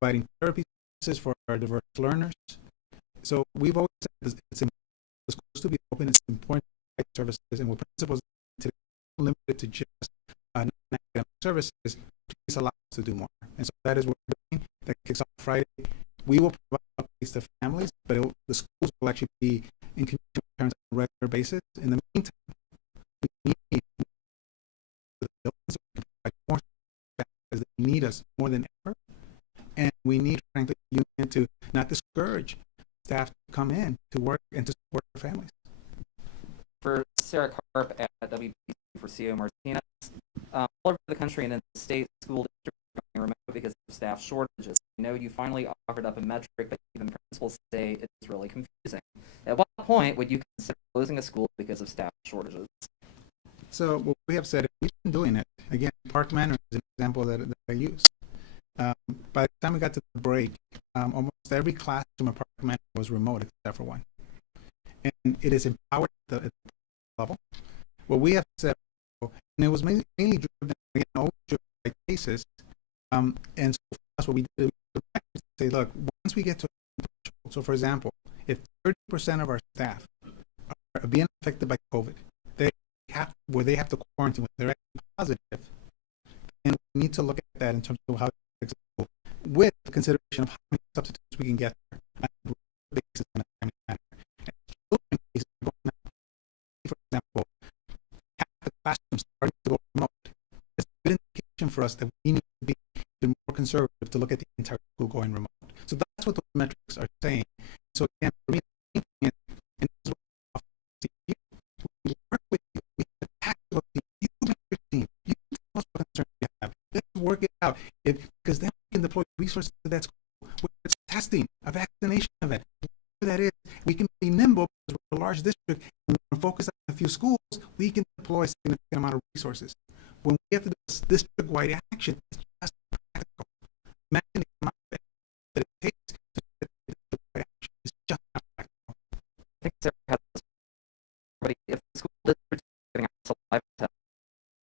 providing therapy services for our diverse learners. So we've always said it's important for schools to be open. It's important to provide services, and with principals today limited to just non-academic services, please allow us to do more. And so that is what we're doing. That kicks off Friday. We will provide updates to families, but the schools will actually be in communication with parents on a regular basis. In the meantime, we need the buildings so we can provide more staff because they need us more than ever. And we need, frankly, the union to not discourage staff to come in to work and to support their families. For Sarah Karp at WPC for CEO Martinez, all over the country and in the state school districts are going remote because of staff shortages. I know you finally offered up a metric, but even principals say it's really confusing. At what point would you consider closing a school because of staff shortages? So what we have said, we've been doing it. Again, Park Manor is an example that I use. By the time we got to the break, almost every classroom at Park Manor was remote except for one. And it is empowered at the level. What we have said, and it was mainly driven, again, always driven by cases. And so for us, what we did was say, look, once we get to, so for example, if 30% of our staff are being affected by COVID, they have to quarantine when they're actually positive, and we need to look at that in terms of how it's with consideration of how many substitutes we can get there on a basis in a timely manner. For example, half the classrooms starting to go remote. It's a good indication for us that we need to be even more conservative to look at the entire school going remote. So that's what the metrics are saying. So again, for me, and this is what we work with you. We have a tactical team. You make your team. You tell us what concerns you have. Let's work it out. Because then we can deploy resources to that school. Whether it's testing, a vaccination event, whatever that is, we can be nimble because we're a large district and we're focused on a few schools. We can deploy a significant amount of resources. When we have to do this district-wide action, it's just practical. Imagine the amount of effort that it takes to do district-wide action. It's just not practical. I think Sarah has this. If the school district is getting out to live test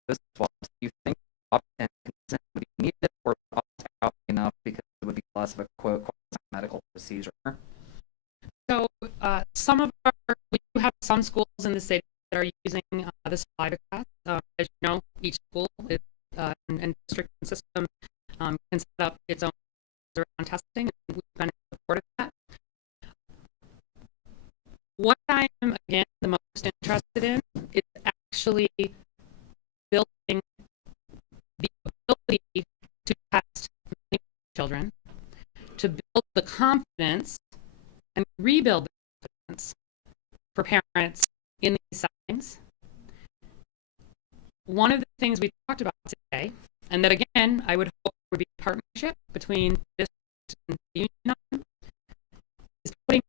those swabs, do you think opt-in consent would be needed or opt-out enough because it would be less of a quote medical procedure? So some of we do have some schools in the city that are using the saliva test. As you know, each school is, and district system can set up its own around testing, and we've been in support of that. What I am, again, the most interested in is actually building the ability to test many children, to build the confidence and rebuild the confidence for parents in these settings. One of the things we talked about today, and that again, I would hope would be a partnership between districts and the union, is putting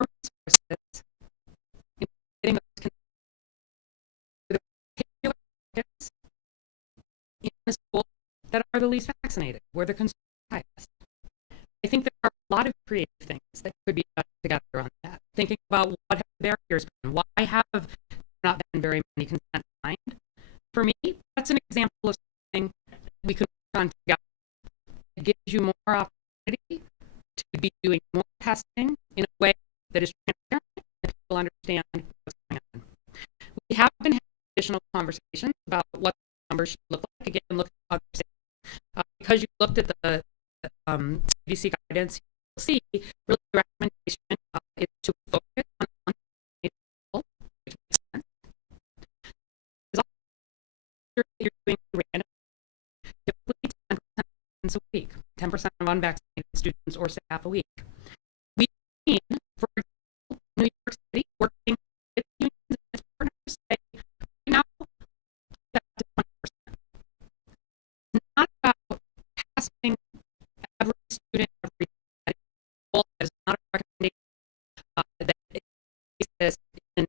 resources in getting those particular kids in the schools that are the least vaccinated, where the concern is highest. I think there are a lot of creative things that could be done together on that. Thinking about what have the barriers been, why have there not been very many consent signed? For me, that's an example of something that we could work on together. It gives you more opportunity to be doing more testing in a way that is transparent and people understand what's going on. We have been having additional conversations about what the numbers should look like. Again, look at other states. Because you looked at the CDC guidance, you'll see really the recommendation is to focus on people, which makes sense. You're doing random, typically 10% students a week, 10% of unvaccinated students or staff a week. We've seen, for example, New York City working with unions and its partners say, right now, that's 20%. It's not about testing every student every day. That is not a recommendation that exists in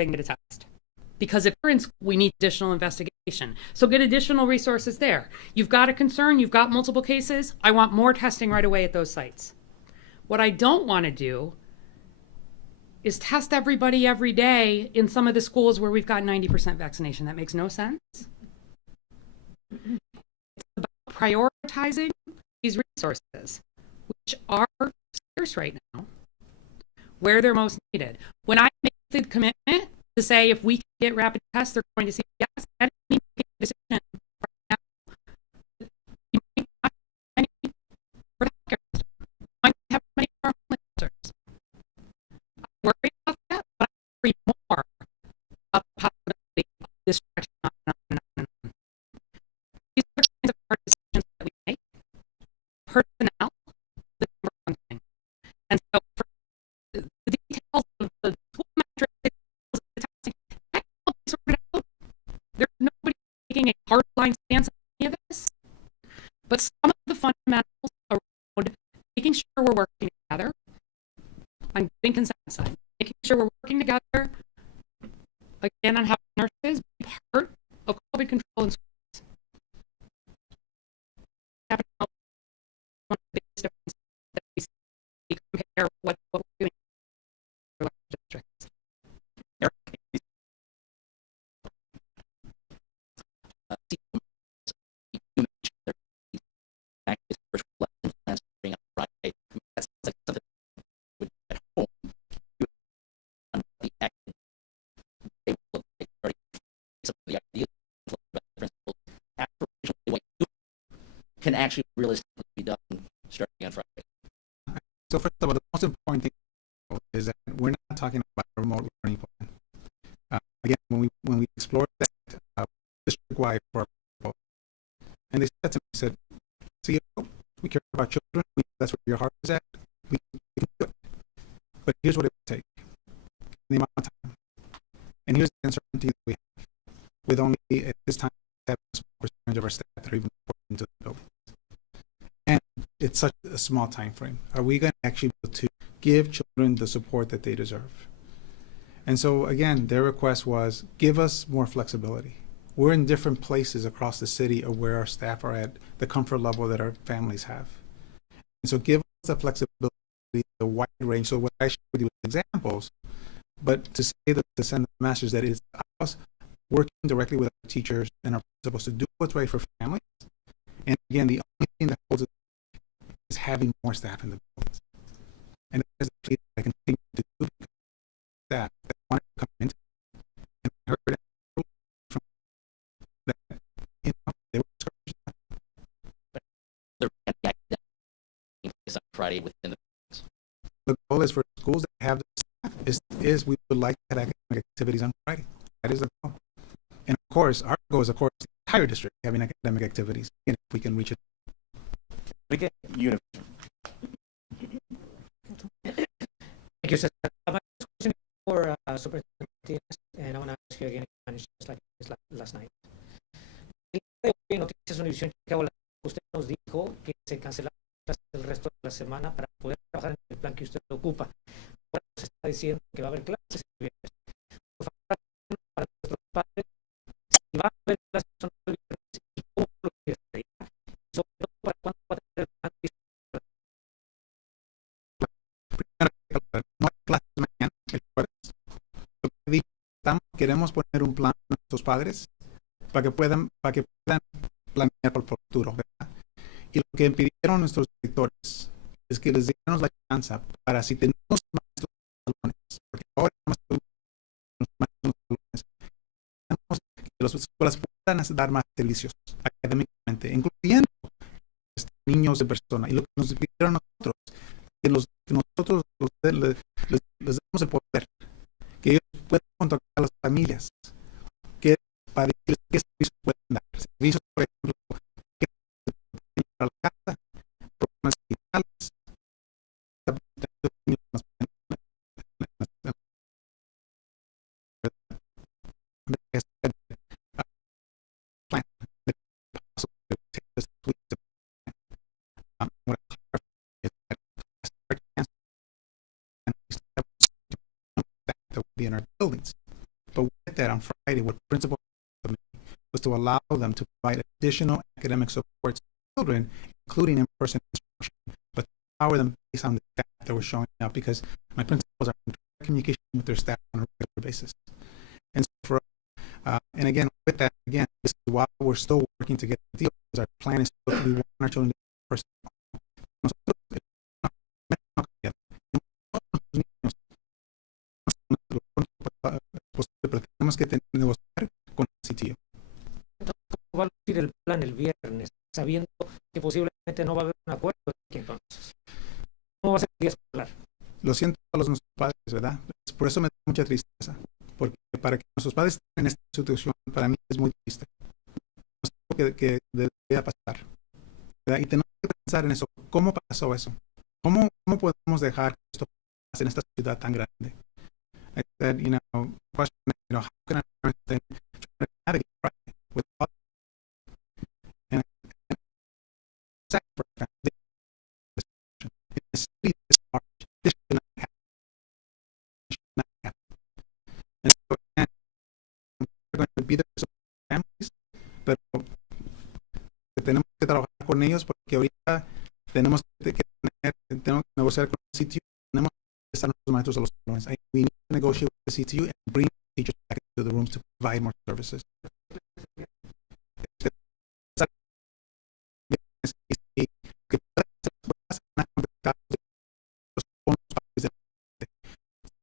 they can get a test. Because if we're in school, we need additional investigation. So get additional resources there. You've got a concern, you've got multiple cases, I want more testing right away at those sites. What I don't want to do is test everybody every day in some of the schools where we've got 90% vaccination. That makes no sense. It's about prioritizing these resources, which are scarce right now, where they're most needed. When I make the commitment to say if we can get rapid tests, they're going to see yes, that means make a decision right now. You might not have any for the healthcare system. You might not have many for our homeless shelters. I worry about that, but I worry more about the possibility of distraction on and on and on. These are the kinds of hard decisions that we make. Personnel, the number one thing. And so for the details of the school metrics, the details of the testing, that will be sorted out. There's nobody taking a hard line stance on any of this. But some of the fundamentals around making sure we're working together on getting consensus side, making sure we're working together again on having nurses be part of COVID control in schools. One of the biggest differences that we see compare what we're doing in other districts. Can actually realistically be done starting on Friday. So first of all, the most important thing is that we're not talking about a remote learning plan. Again, when we explored that district-wide for our people, and they said to me, said, CEO, we care about children. That's where your heart is at. We can do it. But here's what it would take: the amount of time. And here's the uncertainty that we have with only at this time 7% of our staff that are even reporting to the building. And it's such a small time frame. Are we going to actually be able to give children the support that they deserve? And so again, their request was, give us more flexibility. We're in different places across the city of where our staff are at, the comfort level that our families have. And so give us the flexibility, the wide range. So what I shared with you with examples, but to say that, to send the message that it's us working directly with our teachers and our principals to do what's right for families. And again, the only thing that holds it is having more staff in the buildings. And that is the plea that I continue to do because staff that want to come into and I heard from that, you know, they were Is on Friday within the buildings. the goal is for schools that have the staff is we would like to have academic activities on Friday. That is the goal. And of course, our goal is, of course, the entire district having academic activities, and if we can reach it. Again, uniform. Thank you, sir. My question is for Superintendent Martinez, and I want to ask you again, just like this last night. El día de hoy en Noticias Univisión Chicago, usted nos dijo que se cancelaron el resto de la semana para poder trabajar en el plan que usted ocupa. Ahora se está diciendo que va a haber clases el viernes. Por favor, para nuestros padres, si va a haber clases el viernes y cómo lo que sería, y sobre todo para cuándo va a tener el plan listo. No hay clases mañana, el jueves. Lo que digo, queremos poner un plan a nuestros padres para que puedan planear por el futuro, ¿verdad? Y lo que pidieron nuestros directores es que les diéramos la chance para, si tenemos maestros en los salones, porque ahora tenemos maestros en los salones, que las escuelas puedan dar más servicios académicamente, incluyendo niños de persona. Y lo que nos pidieron nosotros, que nosotros les demos el poder, que ellos puedan contactar a las familias, que para decirles qué servicios pueden dar. Servicios, por ejemplo, que para la casa, programas digitales, that will be in our buildings. Friday, what principal was to allow them to provide additional academic support to children, including in-person instruction, but to empower them based on the staff that were showing up, because my principals are in direct communication with their staff on a regular basis. And so for and again, with that, again, this is why we're still working to get the deal, because our plan is still we want our children to be in person. Pero tenemos que negociar con el CTO. ¿Cómo va a lucir el plan el viernes, sabiendo que posiblemente no va a haber un acuerdo aquí entonces? ¿Cómo va a ser el día escolar? Lo siento a los nuestros padres, ¿verdad? Por eso me da mucha tristeza, porque para que nuestros padres estén en esta situación, para mí es muy triste. No sé lo que debería pasar, ¿verdad? Y tenemos que pensar en eso. ¿Cómo pasó eso? ¿Cómo podemos dejar que esto pase en esta ciudad tan grande? I said, question, how can I understand trying to navigate Friday without and sacrifice in a city this large? This should not happen. It should not happen. And so, again, we're going to be there for families, pero tenemos que trabajar con ellos porque ahorita tenemos que negociar con el sitio, tenemos que estar nuestros maestros a los salones. We need to negotiate with the CTU and bring teachers back into the rooms to provide more services.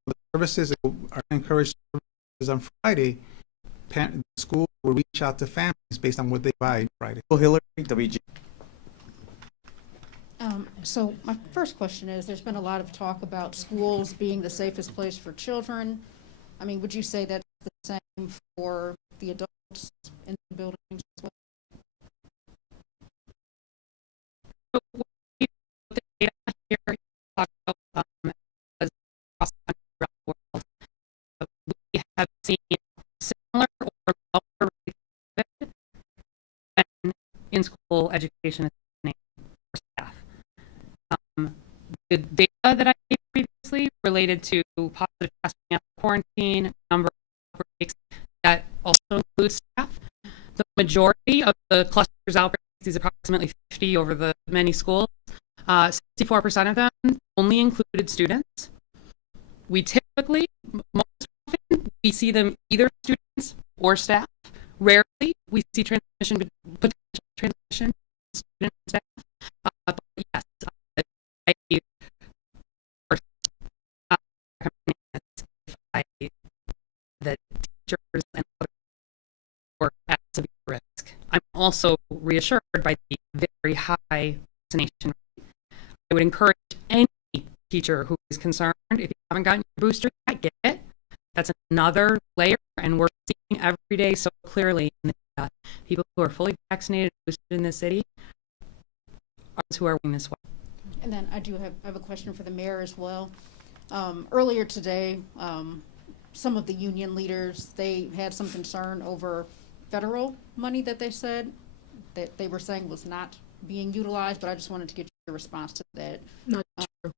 The services are encouraged services on Friday. The school will reach out to families based on what they buy Friday. Hillary, WG. So my first question is, there's been a lot of talk about schools being the safest place for children. I mean, would you say that's the same for the adults in the buildings as well? The data here talk about as across the country, around the world, we have seen similar or lower rates when in-school education is happening for staff. The data that I gave previously related to positive testing after quarantine, number of outbreaks, that also includes staff. The majority of the clusters outbreaks, these approximately 50 over the many schools, 64% of them only included students. We typically, most often, we see them either students or staff. Rarely we see transmission, potential transmission, student and staff. But yes, that teachers and others were at severe risk. I'm also reassured by the very high vaccination rate. I would encourage any teacher who is concerned, if you haven't gotten your booster yet, get it. That's another layer, and we're seeing every day so clearly in the data, people who are fully vaccinated and boosted in this city are those who are winning this way. And then I have a question for the mayor as well. Earlier today, some of the union leaders, they had some concern over federal money that they said that they were saying was not being utilized, but I just wanted to get your response to that. Not true.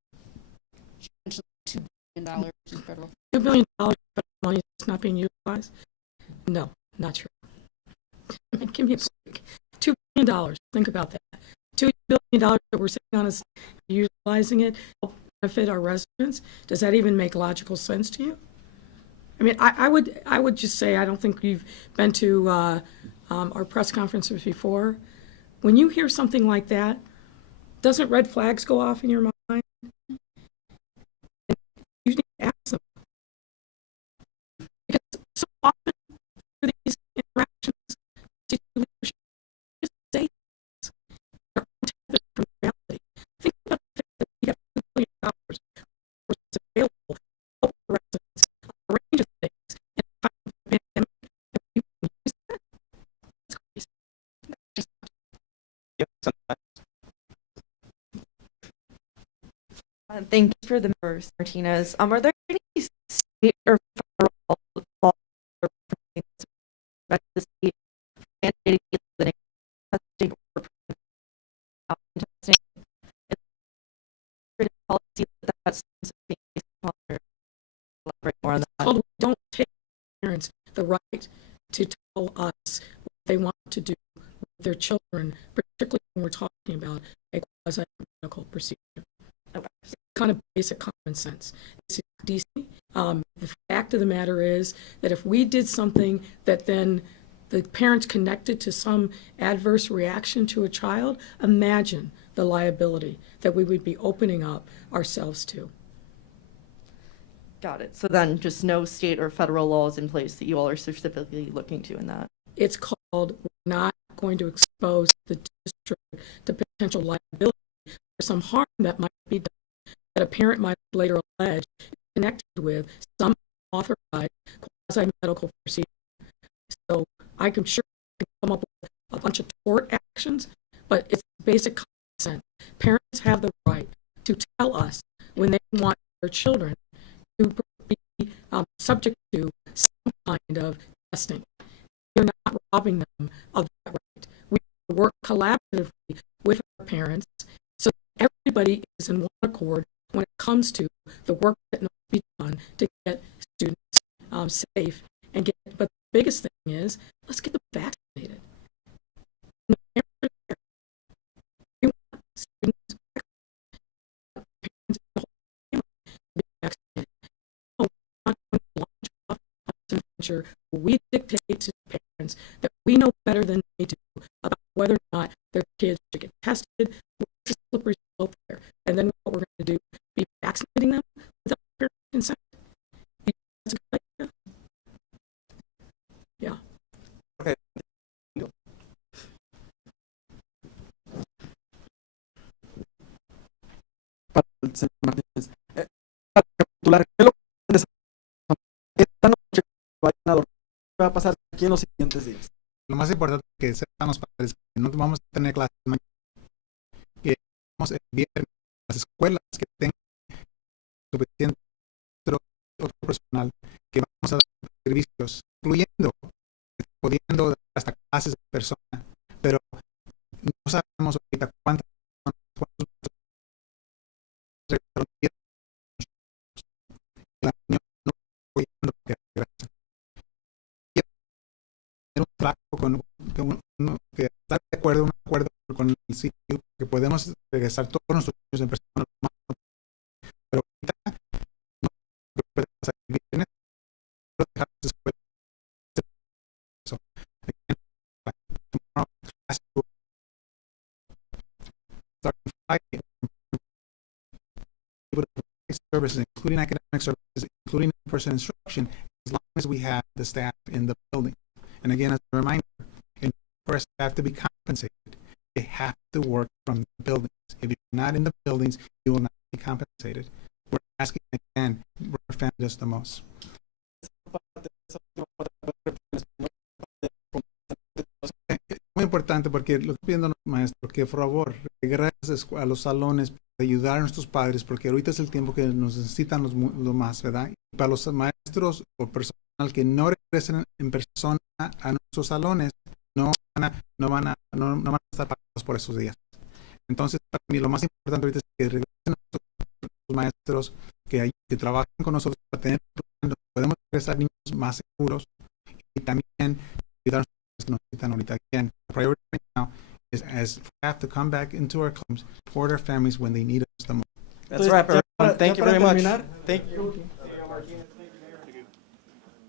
She mentioned $2 billion in federal. $2 billion federal money is not being utilized? No, not true. I mean, give me a break. $2 billion. Think about that. $2 billion that we're sitting on is utilizing it to benefit our residents. Does that even make logical sense to you? I mean, I would just say, I don't think you've been to our press conferences before. When you hear something like that, doesn't red flags go off in your mind? You need to ask them. Because so often through these interactions, leadership just say things that are untethered from reality. Think about the fact that we have $2 billion available to help the residents a range of things in the time of the pandemic, and we can use that. That's crazy. Just thank you for the members, Martinez. Are there any state or federal laws or the state mandating the testing or testing? It's policy that's being based upon. Elaborate more on that. told we don't take parents the right to tell us what they want to do with their children, particularly when we're talking about a quasi-medical procedure. It's kind of basic common sense. It's DC. The fact of the matter is that if we did something that then the parents connected to some adverse reaction to a child, imagine the liability that we would be opening up ourselves to. Got it. So then just no state or federal laws in place that you all are specifically looking to in that. It's called, we're not going to expose the district to potential liability for some harm that might be done, that a parent might later allege is connected with some authorized quasi-medical procedure. So I can sure come up with a bunch of tort actions, but it's basic common sense. Parents have the right to tell us when they want their children to be subject to some kind of testing. We're not robbing them of that right. We work collaboratively with our parents so that everybody is in one accord when it comes to the work that must be done to get students safe and get. But the biggest thing is, let's get them vaccinated. We want students parents and the whole family to be vaccinated. No, we're not going to launch off an adventure where we dictate to parents that we know better than they do about whether or not their kids should get tested. What's the slippery slope there? And then what we're going to do, be vaccinating them without their consent. That's a good idea. Yeah. Okay. Para el señor Martínez. Para recapitular, ¿qué es lo que esta noche vayan a dormir? ¿Qué va a pasar aquí en los siguientes días? Lo más importante es que sepan los padres que no vamos a tener clases mañana, que vamos el viernes las escuelas que tengan suficiente otro personal, que vamos a dar servicios, incluyendo, pudiendo dar hasta clases de persona, pero no sabemos ahorita cuántas personas, cuántos la unión no apoyando que regresen. Y tener un trabajo con que estar de acuerdo, un acuerdo con el CPS que podemos regresar todos nuestros niños en persona, pero ahorita no puede pasar el viernes, pero dejar las escuelas. So, again, tomorrow class will start on Friday. Services, including academic services, including in-person instruction, as long as we have the staff in the building. And again, as a reminder, in order for our staff to be compensated, they have to work from the buildings. If you're not in the buildings, you will not be compensated. We're asking again, our family does the most. Muy importante porque lo que pidiendo los maestros, que por favor regreses a los salones para ayudar a nuestros padres, porque ahorita es el tiempo que nos necesitan lo más, ¿verdad? Y para los maestros o personal que no regresen en persona a nuestros salones, no van a estar pagados por esos días. Entonces, para mí lo más importante ahorita es que regresen a nuestros maestros que trabajen con nosotros para tener podemos regresar niños más seguros y también ayudar a los que nos necesitan ahorita. Again, the priority right now is as staff to come back into our clubs, support our families when they need us the most. That's a wrap, everyone. Thank you very much. Thank you.